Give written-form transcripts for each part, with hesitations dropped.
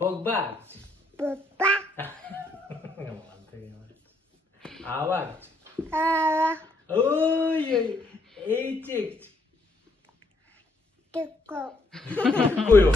Pogbac. Papa. Avac. Ava. Oy oy. Eçek. Tuko. Kuyu.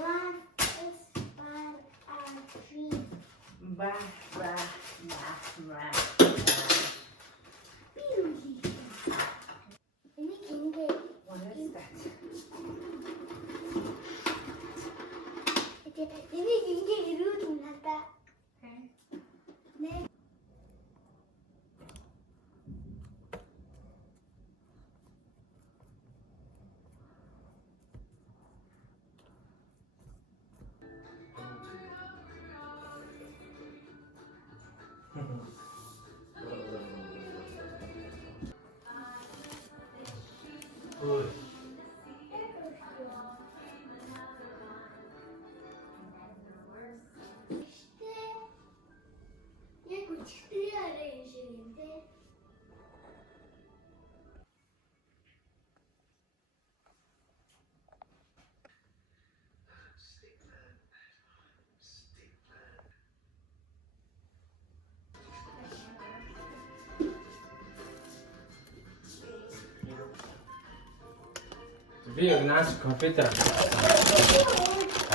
One is one and three. Bah, bah, bah, bah. Ini kinga. What is that? Ini kinga iru tunata. Ne. Oy. İşte ये कुछ rearrangement है. Би яг наач компьютер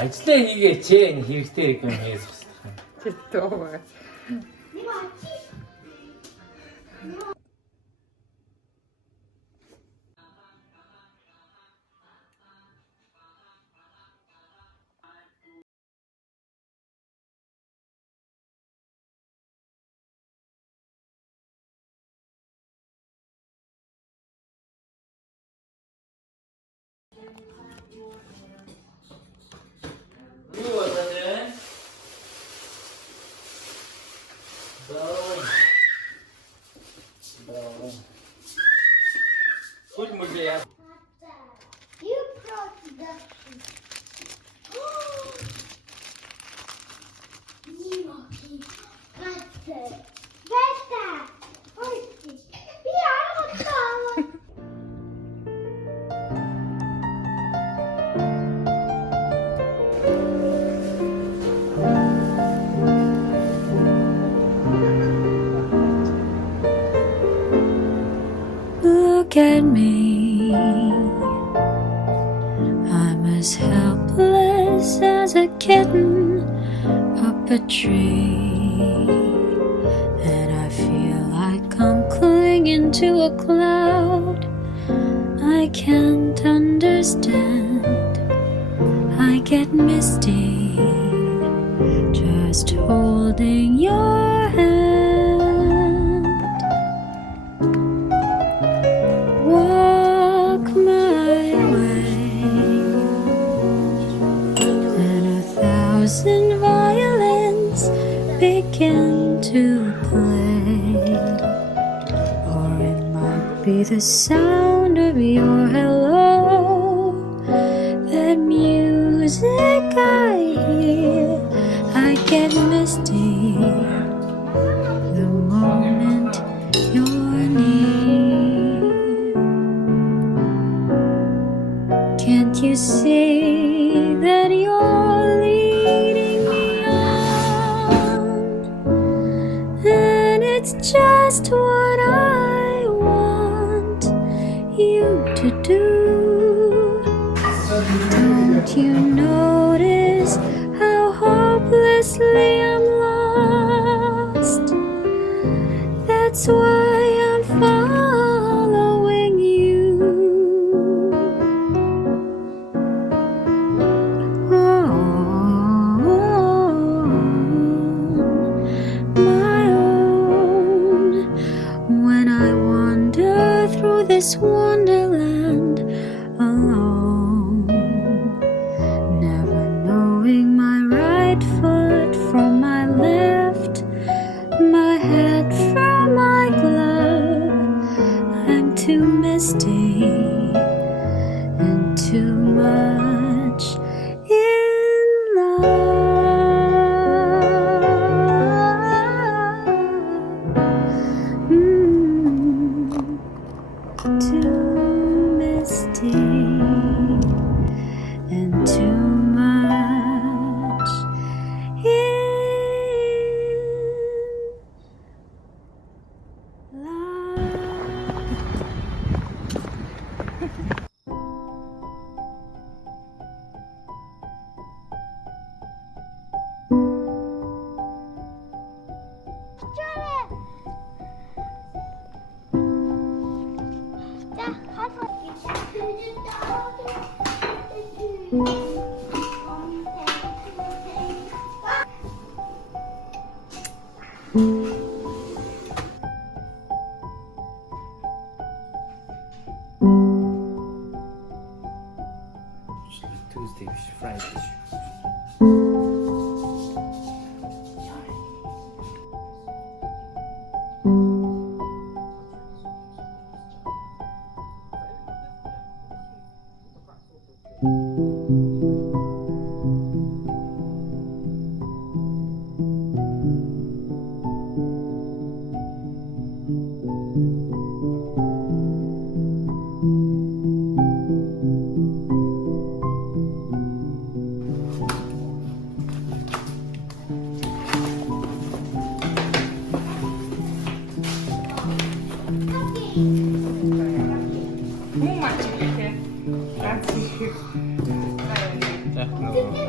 ажлаа хийгээч хэрэгтэй юм хийх хэрэгтэй. Чистого. Не мати. Юу болоо нэ? Баа. Кул мөглөө яа. You brought the Нимоки. Катте. Вета. Ой. Я готова. Look at me. I'm as helpless as a kitten up a tree. And I feel like I'm clinging to a cloud. I can't understand. I get misty just holding your hand. Walk my way, and 1,000 violins begin to play. Or it might be the sound of your hello, that music I hear. I get misty the moment you're near. Can't you see that you're leading me on? And it's just what I want you to do. Don't you notice how hopelessly I'm lost? That's why I'm following you. My own. When I wander through through this wonderland alone, never knowing my right foot from my left, my head from my glove. I'm too misty and too much in love. Too misty and too much in Tuesday, Friday.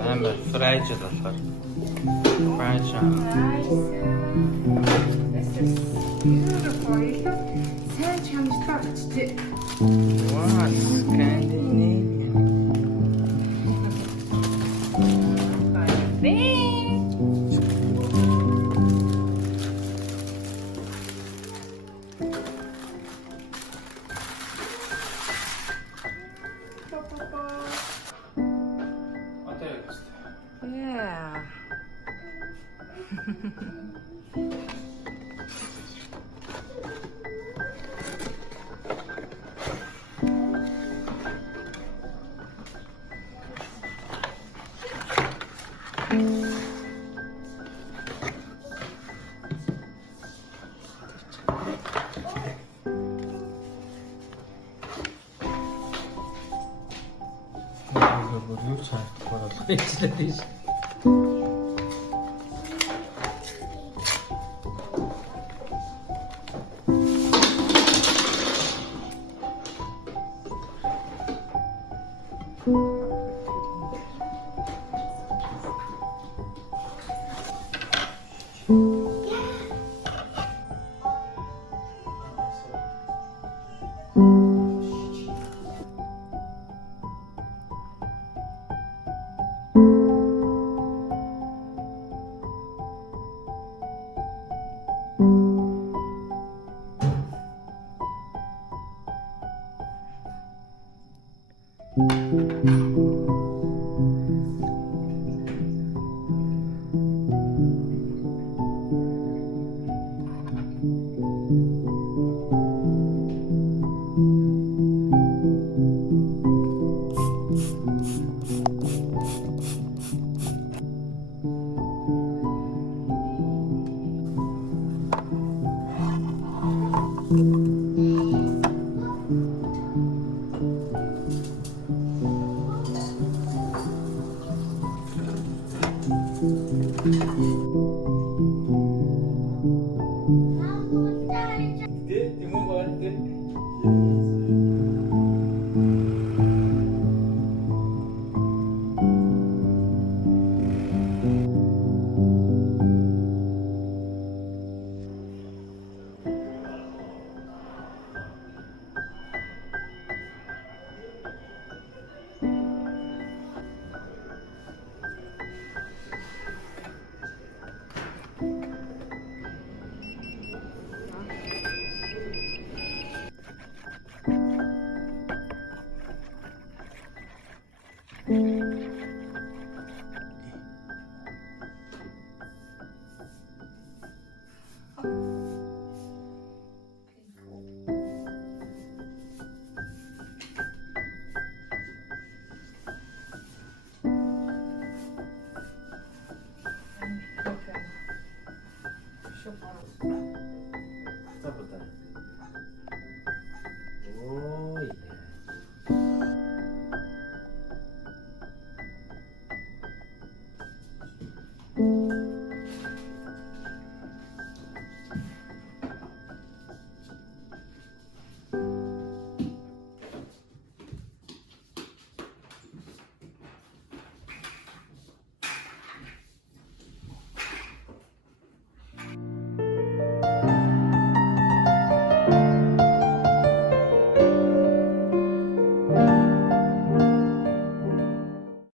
I'm fragile. Fragile. This is beautiful. Sen çamlıklar açtı. What? Scandinavian. What else? Yeah. Юу ч харагдах болов. Ичлээ тийш. love.